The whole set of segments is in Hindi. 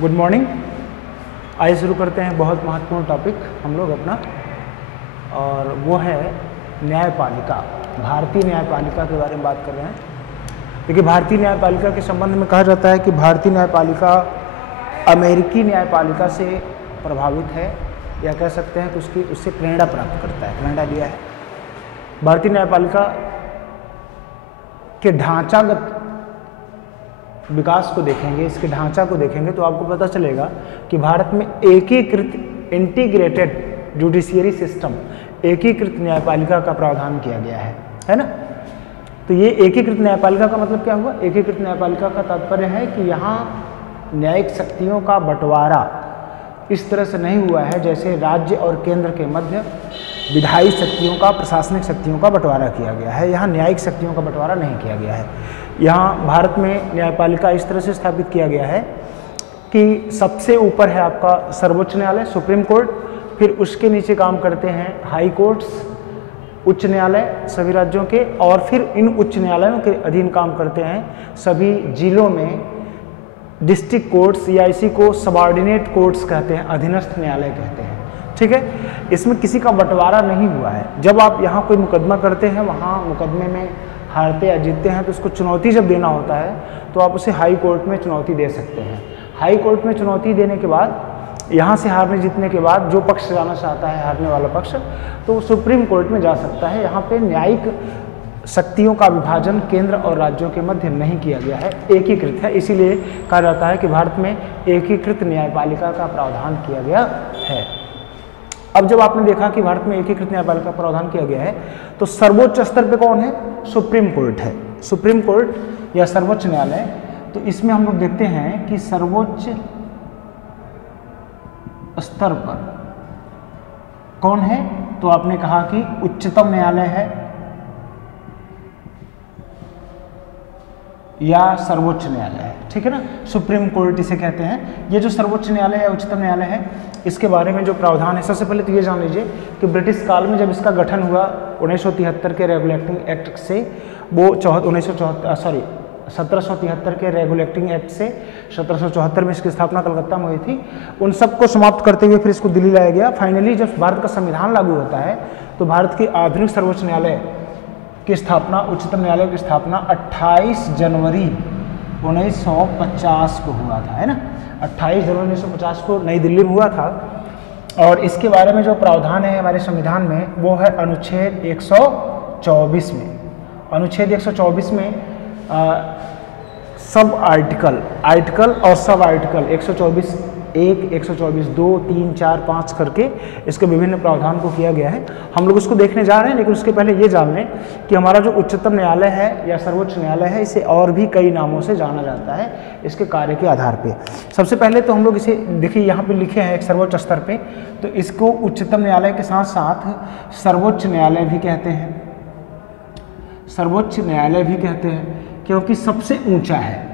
Good morning. आइए शुरू करते हैं बहुत महत्वपूर्ण टॉपिक हम लोग अपना, और वो है न्यायपालिका। भारतीय न्यायपालिका के बारे में बात कर रहे हैं। देखिए, भारतीय न्यायपालिका के संबंध में कहा जाता है कि भारतीय न्यायपालिका अमेरिकी न्यायपालिका से प्रभावित है, या कह सकते हैं कि उससे प्रेरणा प्राप्त करता है, प्रेरणा लिया है। भारतीय न्यायपालिका के ढांचागत विकास को देखेंगे, इसके ढांचा को देखेंगे तो आपको पता चलेगा कि भारत में एकीकृत इंटीग्रेटेड जुडिशियरी सिस्टम, एकीकृत न्यायपालिका का प्रावधान किया गया है ना। तो ये एकीकृत न्यायपालिका का मतलब क्या हुआ? एकीकृत न्यायपालिका का तात्पर्य है कि यहाँ न्यायिक शक्तियों का बंटवारा इस तरह से नहीं हुआ है जैसे राज्य और केंद्र के मध्य विधायी शक्तियों का, प्रशासनिक शक्तियों का बंटवारा किया गया है। यहाँ न्यायिक शक्तियों का बंटवारा नहीं किया गया है। यहाँ भारत में न्यायपालिका इस तरह से स्थापित किया गया है कि सबसे ऊपर है आपका सर्वोच्च न्यायालय, सुप्रीम कोर्ट, फिर उसके नीचे काम करते हैं हाई कोर्ट्स, उच्च न्यायालय सभी राज्यों के, और फिर इन उच्च न्यायालयों के अधीन काम करते हैं सभी जिलों में डिस्ट्रिक्ट कोर्ट्स, या इसी को सबऑर्डिनेट कोर्ट्स कहते हैं, अधीनस्थ न्यायालय कहते हैं। ठीक है, इसमें किसी का बंटवारा नहीं हुआ है। जब आप यहाँ कोई मुकदमा करते हैं, वहाँ मुकदमे में हारते या जीतते हैं तो उसको चुनौती जब देना होता है तो आप उसे हाई कोर्ट में चुनौती दे सकते हैं। हाई कोर्ट में चुनौती देने के बाद, यहाँ से हारने जीतने के बाद जो पक्ष जाना चाहता है, हारने वाला पक्ष, तो सुप्रीम कोर्ट में जा सकता है। यहाँ पे न्यायिक शक्तियों का विभाजन केंद्र और राज्यों के मध्य नहीं किया गया है, एकीकृत है। इसीलिए कहा जाता है कि भारत में एकीकृत न्यायपालिका का प्रावधान किया गया है। अब जब आपने देखा कि भारत में एकीकृत न्यायपालिका का प्रावधान किया गया है तो सर्वोच्च स्तर पे कौन है? सुप्रीम कोर्ट है। सुप्रीम कोर्ट या सर्वोच्च न्यायालय। तो इसमें हम लोग देखते हैं कि सर्वोच्च स्तर पर कौन है? तो आपने कहा कि उच्चतम न्यायालय है या सर्वोच्च न्यायालय है। ठीक है ना, सुप्रीम कोर्ट इसे कहते हैं। ये जो सर्वोच्च न्यायालय या उच्चतम न्यायालय है, इसके बारे में जो प्रावधान है, सबसे पहले तो ये जान लीजिए कि ब्रिटिश काल में जब इसका गठन हुआ 1973 के रेगुलेटिंग एक्ट से, वो 1773 के रेगुलेटिंग एक्ट से 1774 में इसकी स्थापना कलकत्ता में हुई थी। उन सबको समाप्त करते हुए फिर इसको दिल्ली लाया गया। फाइनली जब भारत का संविधान लागू होता है तो भारत के आधुनिक सर्वोच्च न्यायालय की स्थापना, उच्चतम न्यायालय की स्थापना 28 जनवरी 1950 को हुआ था, है ना। 28 जनवरी 1950 को नई दिल्ली में हुआ था। और इसके बारे में जो प्रावधान है हमारे संविधान में, वो है अनुच्छेद 124 में। अनुच्छेद 124 में सब आर्टिकल और सब आर्टिकल 124(1), 124(2), 3, 4, 5 करके इसके विभिन्न प्रावधान को किया गया है। हम लोग उसको देखने जा रहे हैं, लेकिन उसके पहले ये जान लें कि हमारा जो उच्चतम न्यायालय है या सर्वोच्च न्यायालय है, इसे और भी कई नामों से जाना जाता है इसके कार्य के आधार पे। सबसे पहले तो हम लोग इसे देखिए, यहाँ पे लिखे हैं एक सर्वोच्च स्तर पे, तो इसको उच्चतम न्यायालय के साथ साथ सर्वोच्च न्यायालय भी कहते हैं। सर्वोच्च न्यायालय भी कहते हैं क्योंकि सबसे ऊंचा है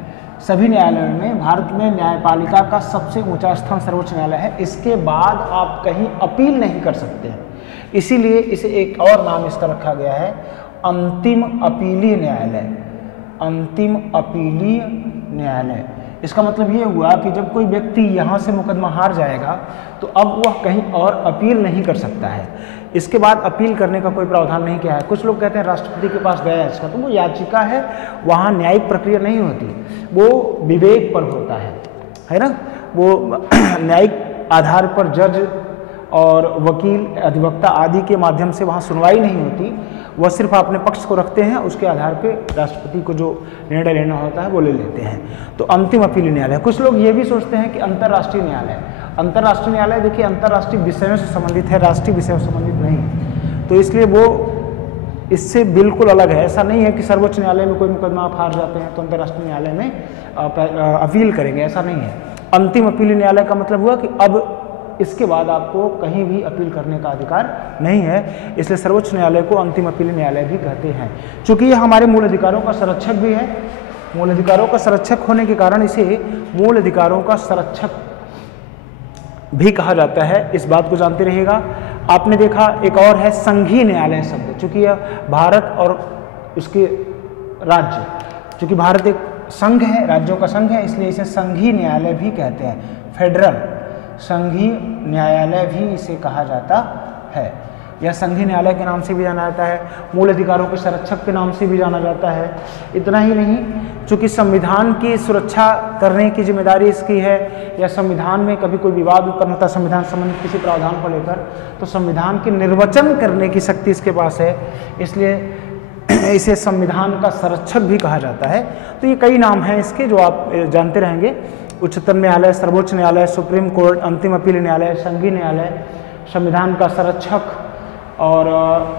सभी न्यायालयों में। भारत में न्यायपालिका का सबसे ऊंचा स्थान सर्वोच्च न्यायालय है। इसके बाद आप कहीं अपील नहीं कर सकते हैं, इसीलिए इसे एक और नाम इसका रखा गया है, अंतिम अपीलीय न्यायालय। अंतिम अपीलीय न्यायालय, इसका मतलब ये हुआ कि जब कोई व्यक्ति यहाँ से मुकदमा हार जाएगा तो अब वह कहीं और अपील नहीं कर सकता है। इसके बाद अपील करने का कोई प्रावधान नहीं किया है। कुछ लोग कहते हैं राष्ट्रपति के पास गया इसका, तो वो याचिका है, वहाँ न्यायिक प्रक्रिया नहीं होती, वो विवेक पर होता है ना। वो न्यायिक आधार पर जज और वकील, अधिवक्ता आदि के माध्यम से वहाँ सुनवाई नहीं होती, वह सिर्फ अपने पक्ष को रखते हैं, उसके आधार पे राष्ट्रपति को जो निर्णय लेना होता है वो ले लेते हैं। तो अंतिम अपील न्यायालय। कुछ लोग ये भी सोचते हैं कि अंतर्राष्ट्रीय न्यायालय। अंतर्राष्ट्रीय न्यायालय देखिए अंतर्राष्ट्रीय विषयों से संबंधित है, राष्ट्रीय विषयों से संबंधित नहीं, तो इसलिए वो इससे बिल्कुल अलग है। ऐसा नहीं है कि सर्वोच्च न्यायालय में कोई मुकदमा आप हार जाते हैं तो अंतर्राष्ट्रीय न्यायालय में अपील करेंगे, ऐसा नहीं है। अंतिम अपील न्यायालय का मतलब हुआ कि अब इसके बाद आपको कहीं भी अपील करने का अधिकार नहीं है, इसलिए सर्वोच्च न्यायालय को अंतिम अपील न्यायालय भी कहते हैं। चूंकि यह हमारे मूल अधिकारों का संरक्षक भी है, मूल अधिकारों का संरक्षक होने के कारण इसे मूल अधिकारों का संरक्षक भी कहा जाता है। इस बात को जानते रहिएगा। आपने देखा एक और है संघीय न्यायालय शब्द, चूंकि यह भारत और उसके राज्य, चूंकि भारत एक संघ है, राज्यों का संघ है, इसलिए इसे संघीय न्यायालय भी कहते हैं। फेडरल संघीय न्यायालय भी इसे कहा जाता है। यह संघीय न्यायालय के नाम से भी जाना जाता है, मूल अधिकारों के संरक्षक के नाम से भी जाना जाता है। इतना ही नहीं, चूंकि संविधान की सुरक्षा करने की जिम्मेदारी इसकी है, या संविधान में कभी कोई विवाद उत्पन्न होता है संविधान संबंधित किसी प्रावधान को लेकर, तो संविधान के निर्वचन करने की शक्ति इसके पास है, इसलिए इसे संविधान का संरक्षक भी कहा जाता है। तो ये कई नाम हैं इसके जो आप जानते रहेंगे। उच्चतम न्यायालय, सर्वोच्च न्यायालय, सुप्रीम कोर्ट, अंतिम अपील न्यायालय, संघीय न्यायालय, संविधान का संरक्षक और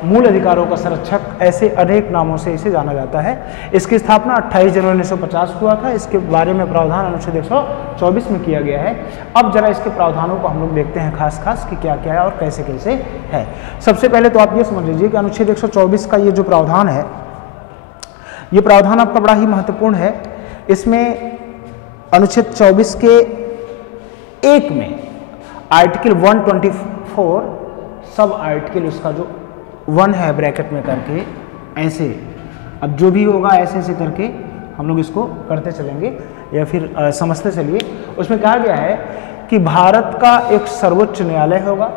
मूल अधिकारों का संरक्षक, ऐसे अनेक नामों से इसे जाना जाता है। इसकी स्थापना 28 जनवरी 1950 हुआ था। इसके बारे में प्रावधान अनुच्छेद 124 में किया गया है। अब जरा इसके प्रावधानों को हम लोग देखते हैं खास कि क्या क्या है और कैसे कैसे है। सबसे पहले तो आप ये समझ लीजिए कि अनुच्छेद 124 का ये जो प्रावधान है, ये प्रावधान आपका बड़ा ही महत्वपूर्ण है। इसमें अनुच्छेद 24 के 1 में आर्टिकल 124 सब आर्टिकल उसका जो 1 है ब्रैकेट में करके ऐसे, अब जो भी होगा ऐसे ऐसे करके हम लोग इसको करते चलेंगे या फिर समझते चलिए। उसमें कहा गया है कि भारत का एक सर्वोच्च न्यायालय होगा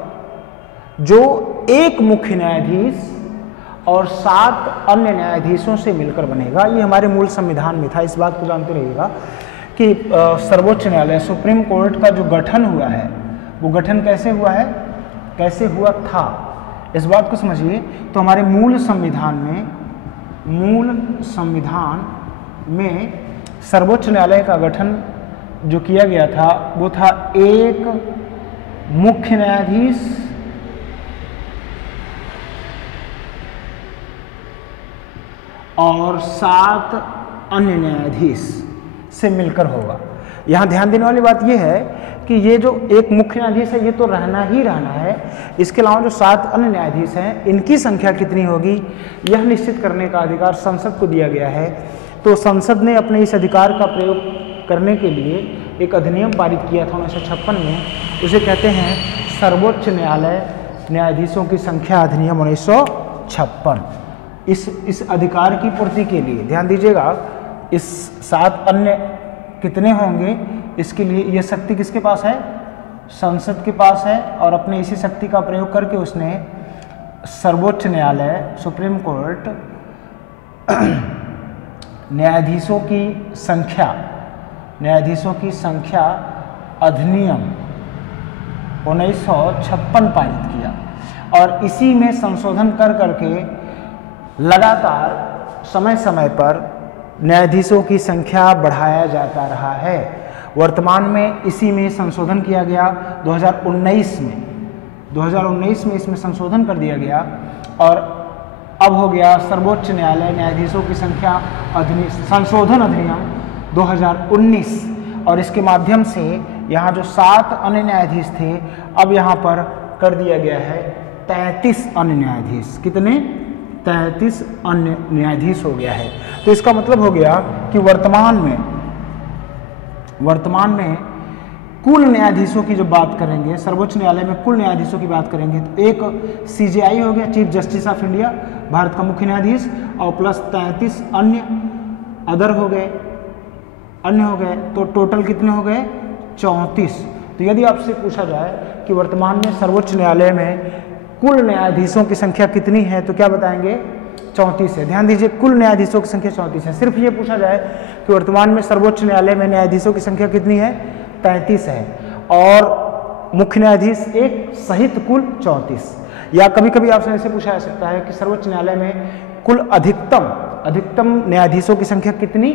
जो एक मुख्य न्यायाधीश और 7 अन्य न्यायाधीशों से मिलकर बनेगा। ये हमारे मूल संविधान में था, इस बात को जानते रहिएगा कि सर्वोच्च न्यायालय सुप्रीम कोर्ट का जो गठन हुआ है वो गठन कैसे हुआ है, कैसे हुआ था, इस बात को समझिए। तो हमारे मूल संविधान में सर्वोच्च न्यायालय का गठन जो किया गया था वो था एक मुख्य न्यायाधीश और 7 अन्य न्यायाधीश से मिलकर होगा। यहाँ ध्यान देने वाली बात यह है कि ये जो एक मुख्य न्यायाधीश है ये तो रहना ही रहना है, इसके अलावा जो 7 अन्य न्यायाधीश हैं इनकी संख्या कितनी होगी यह निश्चित करने का अधिकार संसद को दिया गया है। तो संसद ने अपने इस अधिकार का प्रयोग करने के लिए एक अधिनियम पारित किया था 1956 में, उसे कहते हैं सर्वोच्च न्यायालय न्यायाधीशों की संख्या अधिनियम 1956। इस अधिकार की पूर्ति के लिए ध्यान दीजिएगा, इस 7 अन्य कितने होंगे इसके लिए यह शक्ति किसके पास है, संसद के पास है। और अपने इसी शक्ति का प्रयोग करके उसने सर्वोच्च न्यायालय सुप्रीम कोर्ट न्यायाधीशों की संख्या अधिनियम 1956 पारित किया और इसी में संशोधन कर करके लगातार समय समय पर न्यायाधीशों की संख्या बढ़ाया जाता रहा है। वर्तमान में इसी में संशोधन किया गया 2019 में इसमें संशोधन कर दिया गया और अब हो गया सर्वोच्च न्यायालय न्यायाधीशों की संख्या संशोधन अधिनियम 2019 और इसके माध्यम से यहाँ जो 7 अन्य न्यायाधीश थे अब यहाँ पर कर दिया गया है 33 अन्य न्यायाधीश। कितने? 33 अन्य न्यायाधीश हो गया है। तो इसका मतलब हो गया कि वर्तमान में कुल न्यायाधीशों की जो बात करेंगे, सर्वोच्च न्यायालय में कुल न्यायाधीशों की बात करेंगे तो एक CJI हो गया, chief justice of India, Bharat का मुख्य न्यायाधीश, और प्लस 33 अन्य अदर हो गए, अन्य हो गए, तो टोटल कितने हो गए? 34। तो यदि आपसे पूछा जाए कि वर्तमान में सर्वोच्च न्यायालय में कुल न्यायाधीशों की संख्या कितनी है तो क्या बताएंगे? 34 है। ध्यान दीजिए, कुल न्यायाधीशों की संख्या 34 है। सिर्फ ये पूछा जाए कि वर्तमान में सर्वोच्च न्यायालय में न्यायाधीशों की संख्या कितनी है? 33 है और मुख्य न्यायाधीश एक सहित कुल 34। या कभी कभी आपसे ऐसे पूछा जा सकता है कि सर्वोच्च न्यायालय में कुल अधिकतम न्यायाधीशों की संख्या कितनी?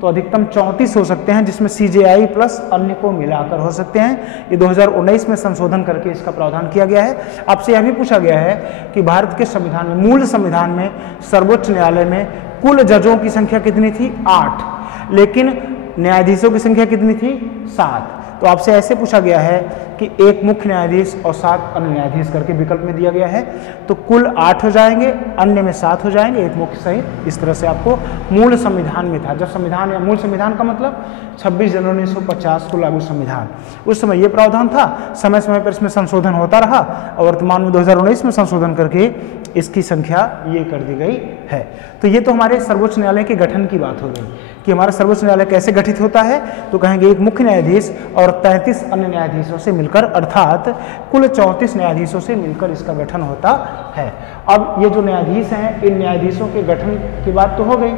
तो अधिकतम 34 हो सकते हैं, जिसमें CJI प्लस अन्य को मिलाकर हो सकते हैं। ये 2019 में संशोधन करके इसका प्रावधान किया गया है। आपसे यह भी पूछा गया है कि भारत के संविधान में, मूल संविधान में सर्वोच्च न्यायालय में कुल जजों की संख्या कितनी थी? 8, लेकिन न्यायाधीशों की संख्या कितनी थी? 7। तो आपसे ऐसे पूछा गया है कि एक मुख्य न्यायाधीश और 7 अन्य न्यायाधीश करके विकल्प में दिया गया है। तो कुल 8 हो जाएंगे, अन्य में 7 हो जाएंगे, एक मुख्य सहित। इस तरह से आपको मूल संविधान में था, जब संविधान या मूल संविधान का मतलब 26 जनवरी 1950 को लागू संविधान, उस समय ये प्रावधान था। समय समय पर इसमें संशोधन होता रहा और वर्तमान में 2019 में संशोधन करके इसकी संख्या ये कर दी गई है। तो ये तो हमारे सर्वोच्च न्यायालय के गठन की बात हो गई कि हमारा सर्वोच्च न्यायालय कैसे गठित होता है। तो कहेंगे एक मुख्य न्यायाधीश और 33 अन्य न्यायाधीशों से मिलकर, अर्थात कुल 34 न्यायाधीशों से मिलकर इसका गठन होता है। अब ये जो न्यायाधीश हैं, इन न्यायाधीशों के गठन की बात तो हो गई।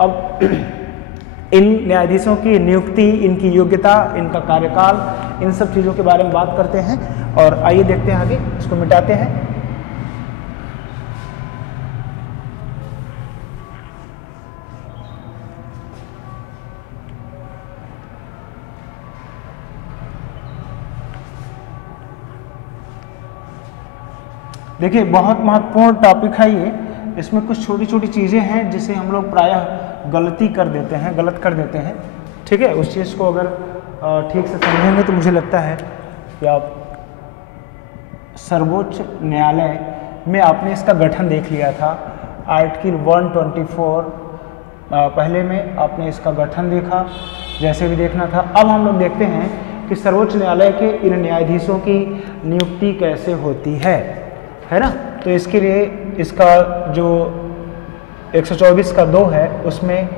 अब इन न्यायाधीशों की नियुक्ति, इनकी योग्यता, इनका कार्यकाल, इन सब चीज़ों के बारे में बात करते हैं। और आइए देखते हैं आगे, इसको मिटाते हैं। देखिए बहुत महत्वपूर्ण टॉपिक है ये। इसमें कुछ छोटी छोटी चीज़ें हैं जिसे हम लोग प्रायः गलत कर देते हैं। ठीक है, उस चीज़ को अगर ठीक से समझेंगे तो मुझे लगता है कि आप सर्वोच्च न्यायालय में आपने इसका गठन देख लिया था। आर्टिकल 124 पहले में आपने इसका गठन देखा, जैसे भी देखना था। अब हम लोग देखते हैं कि सर्वोच्च न्यायालय के इन न्यायाधीशों की नियुक्ति कैसे होती है ना। तो इसके लिए इसका जो 124 का 2 है उसमें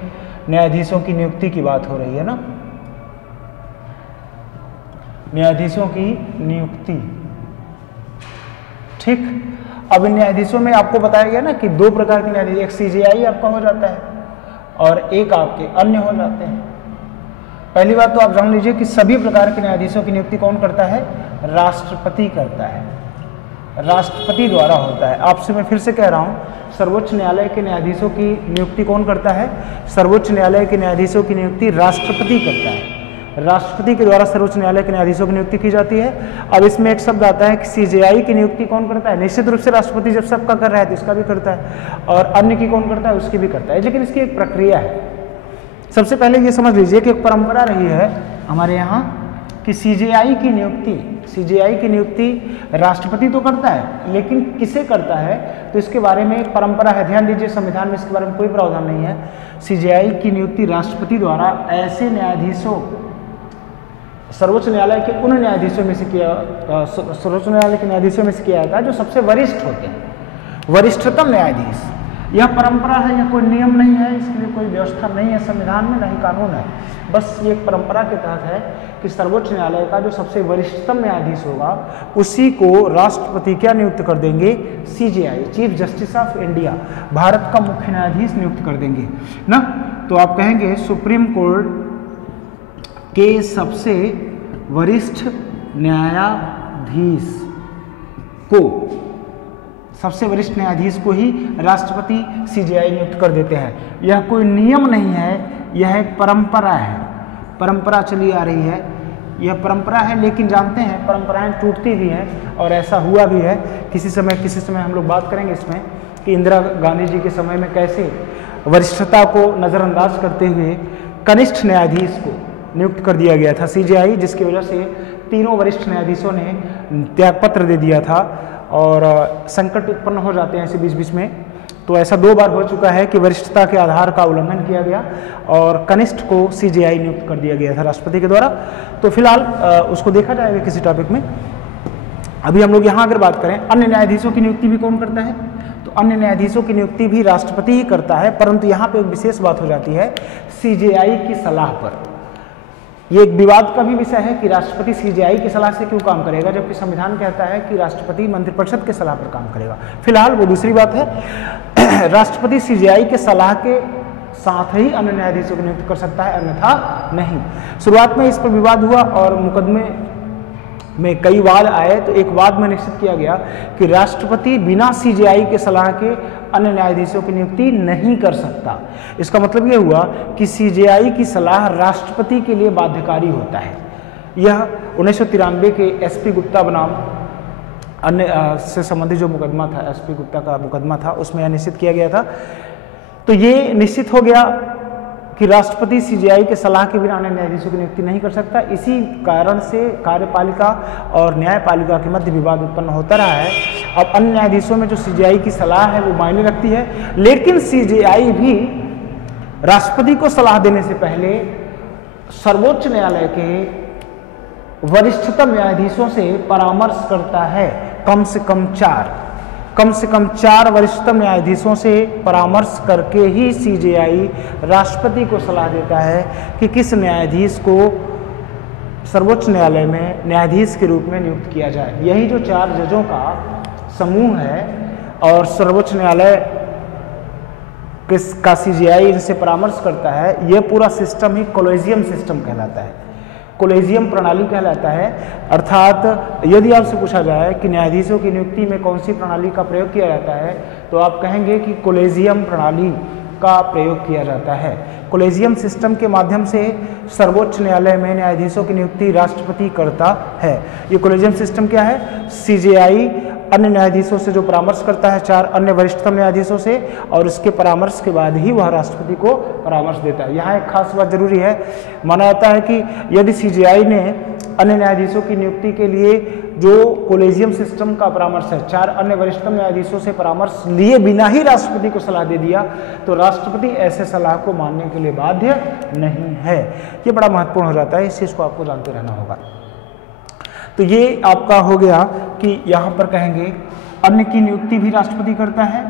न्यायाधीशों की नियुक्ति की बात हो रही है ना। न्यायाधीशों की नियुक्ति, ठीक। अब इन न्यायाधीशों में आपको बताया गया ना कि 2 प्रकार के न्यायाधीश, एक सीजेआई आपका हो जाता है और एक आपके अन्य हो जाते हैं। पहली बात तो आप जान लीजिए कि सभी प्रकार के न्यायाधीशों की नियुक्ति कौन करता है? राष्ट्रपति करता है, राष्ट्रपति द्वारा होता है। आपसे मैं फिर से कह रहा हूं, सर्वोच्च न्यायालय के न्यायाधीशों की नियुक्ति कौन करता है? सर्वोच्च न्यायालय के न्यायाधीशों की नियुक्ति राष्ट्रपति करता है। राष्ट्रपति के द्वारा सर्वोच्च न्यायालय के न्यायाधीशों की नियुक्ति की जाती है। अब इसमें एक शब्द आता है कि सीजेआई की नियुक्ति कौन करता है? निश्चित रूप से राष्ट्रपति जब सबका कर रहा है तो इसका भी करता है, और अन्य की कौन करता है? उसकी भी करता है। लेकिन इसकी एक प्रक्रिया है। सबसे पहले ये समझ लीजिए कि एक परंपरा रही है हमारे यहाँ कि सीजेआई की नियुक्ति राष्ट्रपति तो करता है, लेकिन किसे करता है तो इसके बारे में एक परंपरा है। ध्यान दीजिए, संविधान में इसके बारे में कोई प्रावधान नहीं है। सीजेआई की नियुक्ति राष्ट्रपति द्वारा ऐसे न्यायाधीशों, सर्वोच्च न्यायालय के उन न्यायाधीशों में से सर्वोच्च न्यायालय के न्यायाधीशों में से किया जाता है जो सबसे वरिष्ठ होते हैं, वरिष्ठतम न्यायाधीश। यह परंपरा है, यह कोई नियम नहीं है, इसके लिए कोई व्यवस्था नहीं है संविधान में, नहीं कानून है। बस ये एक परंपरा के तहत है कि सर्वोच्च न्यायालय का जो सबसे वरिष्ठतम न्यायाधीश होगा उसी को राष्ट्रपति क्या नियुक्त कर देंगे? CJI, chief justice of India, Bharat का मुख्य न्यायाधीश नियुक्त कर देंगे ना। तो आप कहेंगे सुप्रीम कोर्ट के सबसे वरिष्ठ न्यायाधीश को, सबसे वरिष्ठ न्यायाधीश को ही राष्ट्रपति सीजेआई नियुक्त कर देते हैं। यह कोई नियम नहीं है, यह एक परंपरा है। परंपरा चली आ रही है, यह परंपरा है। लेकिन जानते हैं परंपराएं टूटती भी हैं और ऐसा हुआ भी है। किसी समय हम लोग बात करेंगे इसमें कि इंदिरा गांधी जी के समय में कैसे वरिष्ठता को नज़रअंदाज करते हुए कनिष्ठ न्यायाधीश को नियुक्त कर दिया गया था सीजेआई, जिसकी वजह से तीनों वरिष्ठ न्यायाधीशों ने त्यागपत्र दे दिया था और संकट उत्पन्न हो जाते हैं ऐसे बीच बीच में। तो ऐसा 2 बार हो चुका है कि वरिष्ठता के आधार का उल्लंघन किया गया और कनिष्ठ को सीजेआई नियुक्त कर दिया गया था राष्ट्रपति के द्वारा। तो फिलहाल उसको देखा जाएगा किसी टॉपिक में। अभी हम लोग यहाँ अगर बात करें अन्य न्यायाधीशों की नियुक्ति भी कौन करता है, तो अन्य न्यायाधीशों की नियुक्ति भी राष्ट्रपति ही करता है, परंतु यहाँ पे एक विशेष बात हो जाती है सीजेआई की सलाह पर। ये एक विवाद का भी विषय है कि राष्ट्रपति सीजेआई की सलाह से क्यों काम करेगा, जबकि संविधान कहता है कि राष्ट्रपति मंत्रिपरिषद के सलाह पर काम करेगा। फिलहाल वो दूसरी बात है। राष्ट्रपति सीजेआई के सलाह के साथ ही अन्य न्यायाधीशों को नियुक्त कर सकता है, अन्यथा नहीं। शुरुआत में इस पर विवाद हुआ और मुकदमे में कई वाद आए, तो एक वाद में निश्चित किया गया कि राष्ट्रपति बिना सीजेआई के सलाह के अन्य न्यायाधीशों की नियुक्ति नहीं कर सकता। इसका मतलब यह हुआ कि सीजेआई की सलाह राष्ट्रपति के लिए बाध्यकारी होता है। यह 1993 के एसपी गुप्ता बनाम अन्य से संबंधित जो मुकदमा था, एसपी गुप्ता का मुकदमा था, उसमें यह निश्चित किया गया था। तो ये निश्चित हो गया कि राष्ट्रपति सीजेआई के सलाह के बिना अन्य न्यायाधीशों की नियुक्ति नहीं कर सकता। इसी कारण से कार्यपालिका और न्यायपालिका के मध्य विवाद उत्पन्न होता रहा है। अब अन्य न्यायाधीशों में जो सीजेआई की सलाह है वो मायने रखती है, लेकिन सीजेआई भी राष्ट्रपति को सलाह देने से पहले सर्वोच्च न्यायालय के वरिष्ठतम न्यायाधीशों से परामर्श करता है। कम से कम चार वरिष्ठतम न्यायाधीशों से परामर्श करके ही सीजेआई राष्ट्रपति को सलाह देता है कि किस न्यायाधीश को सर्वोच्च न्यायालय में न्यायाधीश के रूप में नियुक्त किया जाए। यही जो 4 जजों का समूह है और सर्वोच्च न्यायालय का सीजेआई इनसे परामर्श करता है, यह पूरा सिस्टम ही कोलेजियम सिस्टम कहलाता है, कोलेजियम प्रणाली कहलाता है। अर्थात यदि आपसे पूछा जाए कि न्यायाधीशों की नियुक्ति में कौन सी प्रणाली का प्रयोग किया जाता है, तो आप कहेंगे कि कोलेजियम प्रणाली का प्रयोग किया जाता है। कोलेजियम सिस्टम के माध्यम से सर्वोच्च न्यायालय में न्यायाधीशों की नियुक्ति राष्ट्रपति करता है। ये कोलेजियम सिस्टम क्या है? सीजेआई अन्य न्यायाधीशों से जो परामर्श करता है, 4 अन्य वरिष्ठतम न्यायाधीशों से, और उसके परामर्श के बाद ही वह राष्ट्रपति को परामर्श देता है। यहाँ एक खास बात जरूरी है, माना जाता है कि यदि सीजेआई ने अन्य न्यायाधीशों की नियुक्ति के लिए जो कोलेजियम सिस्टम का परामर्श है, 4 अन्य वरिष्ठतम न्यायाधीशों से परामर्श लिए बिना ही राष्ट्रपति को सलाह दे दिया, तो राष्ट्रपति ऐसे सलाह को मानने के लिए बाध्य नहीं है। ये बड़ा महत्वपूर्ण हो जाता है, इस चीज़ को आपको जानते रहना होगा। तो ये आपका हो गया कि यहाँ पर कहेंगे अन्य की नियुक्ति भी राष्ट्रपति करता है,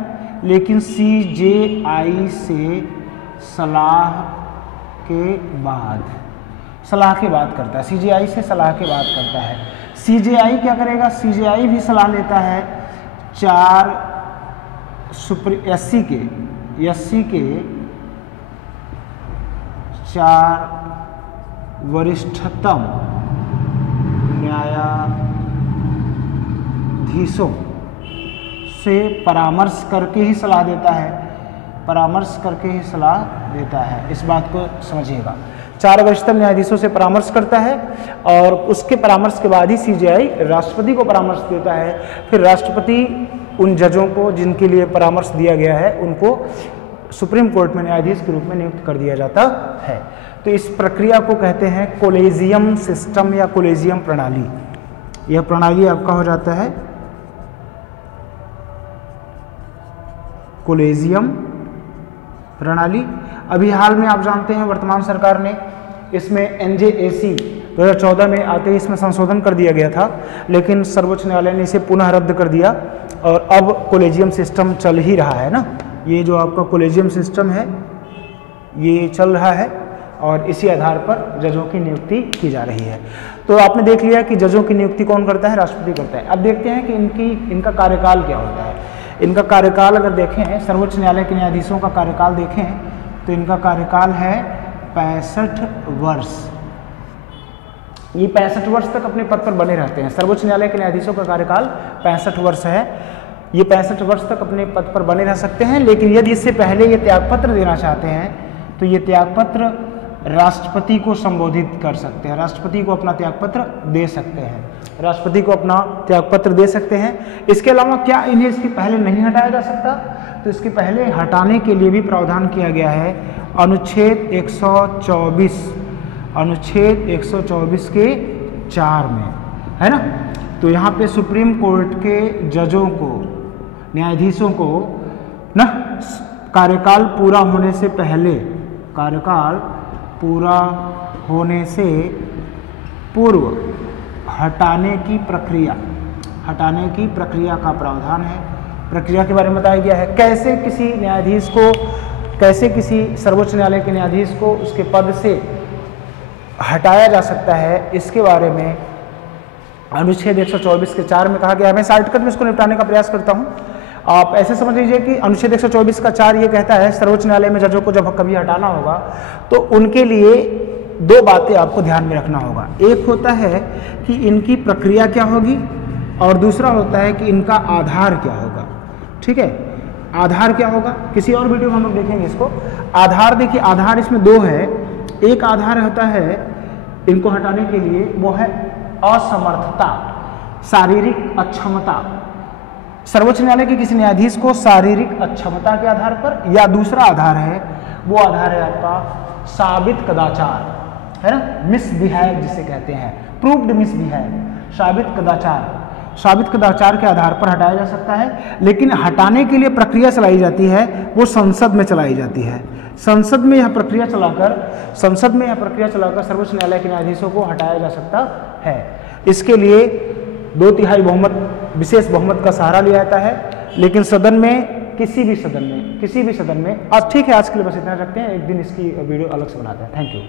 लेकिन सीजेआई से सलाह के बाद करता है। सीजेआई से सलाह के बाद करता है। सीजेआई क्या करेगा? सीजेआई भी सलाह लेता है 4 एससी के 4 वरिष्ठतम न्यायाधीशों से परामर्श करके ही सलाह देता है। इस बात को समझिएगा, 4 वरिष्ठतम न्यायाधीशों से परामर्श करता है और उसके परामर्श के बाद ही सीजेआई राष्ट्रपति को परामर्श देता है। फिर राष्ट्रपति उन जजों को जिनके लिए परामर्श दिया गया है उनको सुप्रीम कोर्ट में न्यायाधीश के रूप में नियुक्त कर दिया जाता है। तो इस प्रक्रिया को कहते हैं कोलेजियम सिस्टम या कोलेजियम प्रणाली। यह प्रणाली आपका हो जाता है कोलेजियम प्रणाली। अभी हाल में आप जानते हैं वर्तमान सरकार ने इसमें एनजेएसी 2014 में आते ही इसमें संशोधन कर दिया गया था, लेकिन सर्वोच्च न्यायालय ने इसे पुनः रद्द कर दिया और अब कोलेजियम सिस्टम चल ही रहा है ना। ये जो आपका कोलेजियम सिस्टम है ये चल रहा है और इसी आधार पर जजों की नियुक्ति की जा रही है। तो आपने देख लिया कि जजों की नियुक्ति कौन करता है? राष्ट्रपति करता है। अब देखते हैं कि इनका कार्यकाल क्या होता है। इनका कार्यकाल अगर देखें, सर्वोच्च न्यायालय के न्यायाधीशों का कार्यकाल देखें तो इनका कार्यकाल है 65 वर्ष। ये 65 वर्ष तक अपने पद पर बने रहते हैं। सर्वोच्च न्यायालय के न्यायाधीशों का कार्यकाल 65 वर्ष है। ये 65 वर्ष तक अपने पद पर बने रह सकते हैं, लेकिन यदि इससे पहले ये त्यागपत्र देना चाहते हैं तो ये त्यागपत्र राष्ट्रपति को संबोधित कर सकते हैं, राष्ट्रपति को अपना त्यागपत्र दे सकते हैं। इसके अलावा क्या इन्हें इसके पहले नहीं हटाया जा सकता? तो इसके पहले हटाने के लिए भी प्रावधान किया गया है अनुच्छेद 124 के 4 में, है ना। तो यहाँ पे सुप्रीम कोर्ट के जजों को, न्यायाधीशों को ना कार्यकाल पूरा होने से पूर्व हटाने की प्रक्रिया का प्रावधान है। प्रक्रिया के बारे में बताया गया है कैसे किसी सर्वोच्च न्यायालय के न्यायाधीश को उसके पद से हटाया जा सकता है। इसके बारे में अनुच्छेद 124 के 4 में कहा गया है। मैं शॉर्टकट में इसको निपटाने का प्रयास करता हूँ। आप ऐसे समझ लीजिए कि अनुच्छेद 124 का 4 ये कहता है सर्वोच्च न्यायालय में जजों को जब कभी हटाना होगा तो उनके लिए 2 बातें आपको ध्यान में रखना होगा। एक होता है कि इनकी प्रक्रिया क्या होगी और दूसरा होता है कि इनका आधार क्या होगा। ठीक है, आधार क्या होगा किसी और वीडियो में हम लोग देखेंगे इसको। आधार देखिए, आधार इसमें 2 है। एक आधार होता है इनको हटाने के लिए, वो है असमर्थता, शारीरिक अक्षमता। सर्वोच्च न्यायालय के किसी न्यायाधीश को शारीरिक अक्षमता के आधार पर, या दूसरा आधार है वो आधार है आपका साबित कदाचार, है ना, मिसबिहेव जिसे कहते हैं, प्रूव्ड मिसबिहेव, साबित कदाचार के आधार पर हटाया जा सकता है। लेकिन हटाने के लिए प्रक्रिया चलाई जाती है, वो संसद में चलाई जाती है। संसद में यह प्रक्रिया चलाकर सर्वोच्च न्यायालय के न्यायाधीशों को हटाया जा सकता है। इसके लिए 2/3 बहुमत, विशेष बहुमत का सहारा लिया जाता है। लेकिन सदन में, किसी भी सदन में, अब ठीक है, आज के लिए बस इतना रखते हैं, एक दिन इसकी वीडियो अलग से बनाते हैं। Thank you.